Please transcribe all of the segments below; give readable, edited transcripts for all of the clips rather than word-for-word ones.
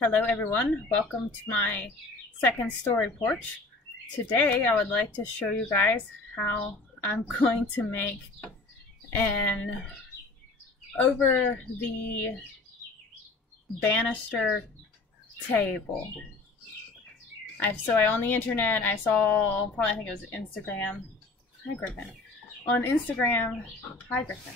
Hello everyone, welcome to my second story porch. Today I would like to show you guys how I'm going to make an over the banister table. On the internet I saw, I think it was Instagram. Hi Griffin. On Instagram, hi Griffin.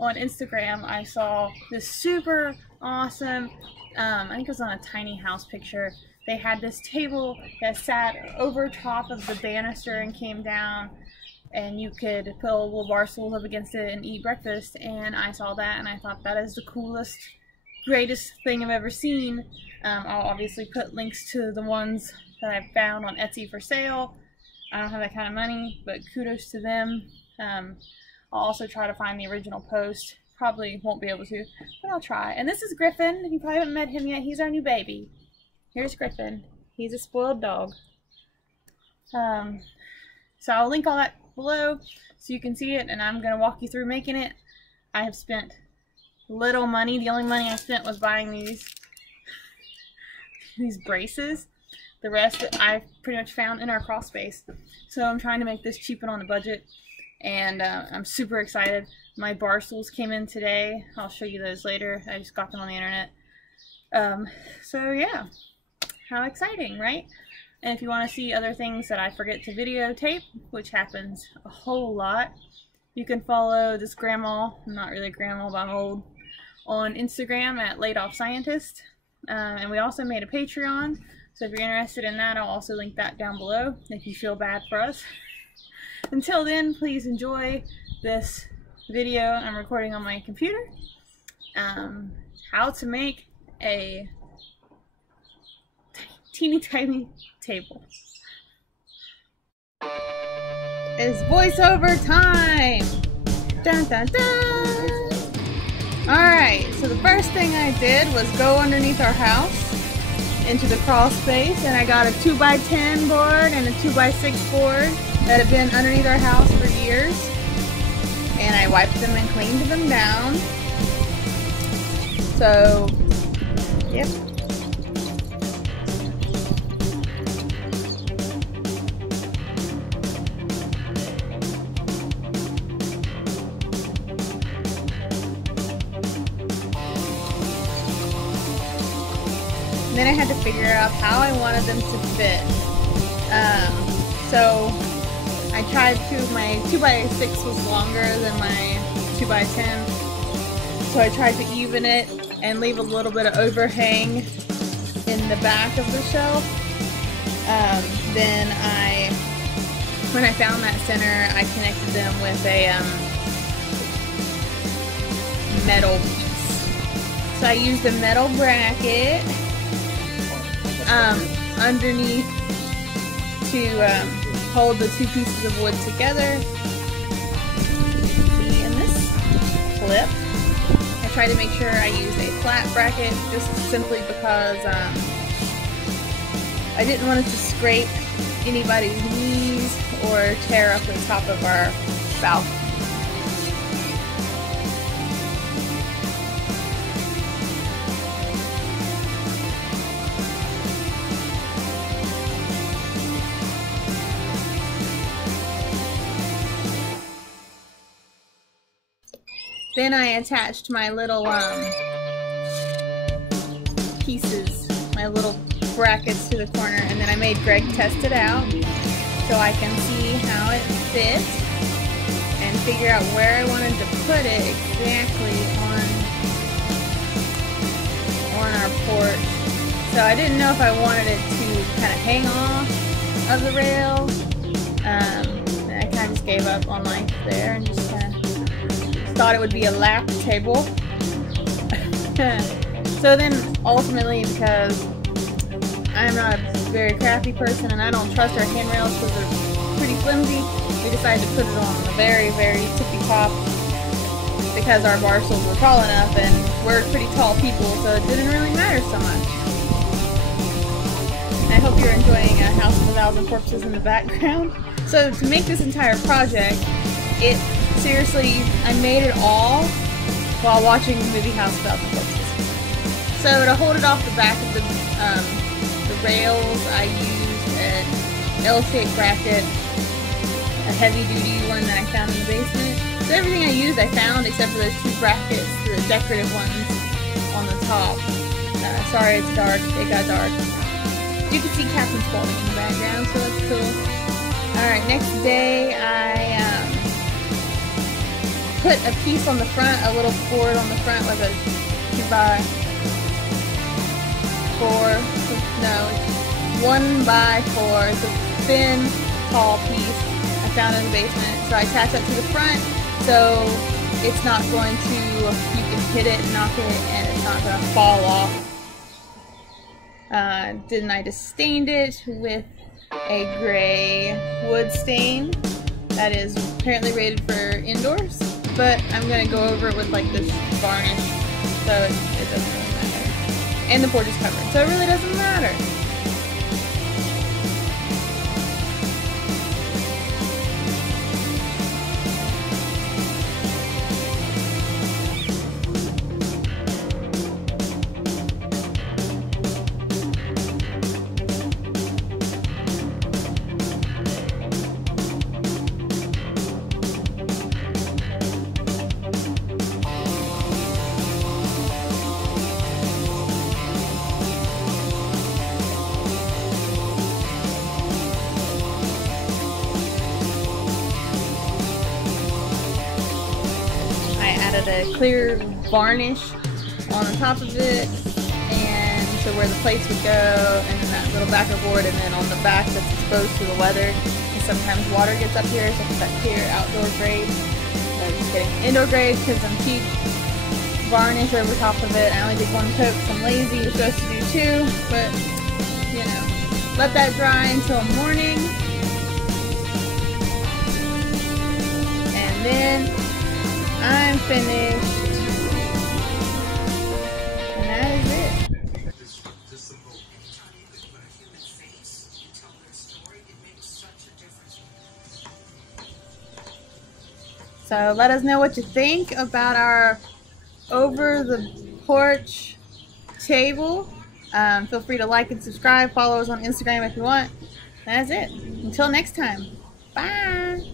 On Instagram I saw this super awesome, I think it was on a tiny house picture. They had this table that sat over top of the banister and came down, and you could put a little bar stools up against it and eat breakfast. And I saw that and I thought that is the coolest, greatest thing I've ever seen. I'll obviously put links to the ones that I've found on Etsy for sale. I don't have that kind of money, but kudos to them. I'll also try to find the original post. Probably won't be able to, but I'll try. And this is Griffin. You probably haven't met him yet. He's our new baby. Here's Griffin. He's a spoiled dog. So I'll link all that below so you can see it, and I'm going to walk you through making it. I have spent little money. The only money I spent was buying these braces. The rest I pretty much found in our crawl space. So I'm trying to make this cheap and on the budget, and I'm super excited. My bar stools came in today. I'll show you those later. I just got them on the internet. So yeah, how exciting, right? And if you want to see other things that I forget to videotape, which happens a whole lot, you can follow this grandma, I'm not really a grandma, but I'm old, on Instagram at LaidOffScientist. And we also made a Patreon, so if you're interested in that, I'll also link that down below if you feel bad for us. Until then, please enjoy this video I'm recording on my computer. How to make a teeny tiny table. It's voiceover time! Dun dun dun! Alright, so the first thing I did was go underneath our house into the crawl space, and I got a 2x10 board and a 2x6 board that had been underneath our house for years. And I wiped them and cleaned them down. So, yep. And then I had to figure out how I wanted them to fit. So I tried to, my 2x6 was longer than my 2x10, so I tried to even it and leave a little bit of overhang in the back of the shelf. Then when I found that center, I connected them with a metal piece. So I used a metal bracket underneath to hold the two pieces of wood together. See in this clip, I tried to make sure I used a flat bracket just simply because I didn't want it to scrape anybody's knees or tear up the top of our balcony. Then I attached my little pieces, my little brackets to the corner, and then I made Greg test it out so I can see how it fits and figure out where I wanted to put it exactly on our porch. So I didn't know if I wanted it to kind of hang off of the rail. I kind of just gave up on life there and just kind of thought it would be a lap table. So then ultimately, because I'm not a very crafty person and I don't trust our handrails because they're pretty flimsy, we decided to put it on the very, very tippy top because our bar stools were tall enough and we're pretty tall people, so it didn't really matter so much. And I hope you're enjoying A House of a Thousand Corpses in the background. So to make this entire project, seriously, I made it all while watching the movie House of a Thousand Corpses. So to hold it off the back of the rails, I used an L-shaped bracket, a heavy-duty one that I found in the basement. So everything I used I found except for those two brackets, the decorative ones on the top. Sorry it's dark, it got dark. You can see Captain Spaulding in the background, so that's cool. Alright, next day I put a piece on the front, a little board on the front, like a 2x4, no, 1x4, it's a thin, tall piece I found in the basement. So I attach that to the front, so it's not going to, you can hit it, knock it, and it's not going to fall off. Then I just stained it with a gray wood stain that is apparently rated for indoors, but I'm going to go over it with like this varnish, so it doesn't really matter. And the board is covered, so it really doesn't matter. Added a clear varnish on the top of it, and so where the plates would go, and then that little backer board, and then on the back that's exposed to the weather, and sometimes water gets up here, so it's that clear outdoor grade. I'm just kidding. Indoor grade because I'm cheap. Varnish over top of it. I only did one coat because I'm lazy. You're supposed to do two, but you know, let that dry until morning, and then I'm finished, and that is it. So let us know what you think about our over the porch table. Feel free to like and subscribe, follow us on Instagram if you want. That's it. Until next time, bye.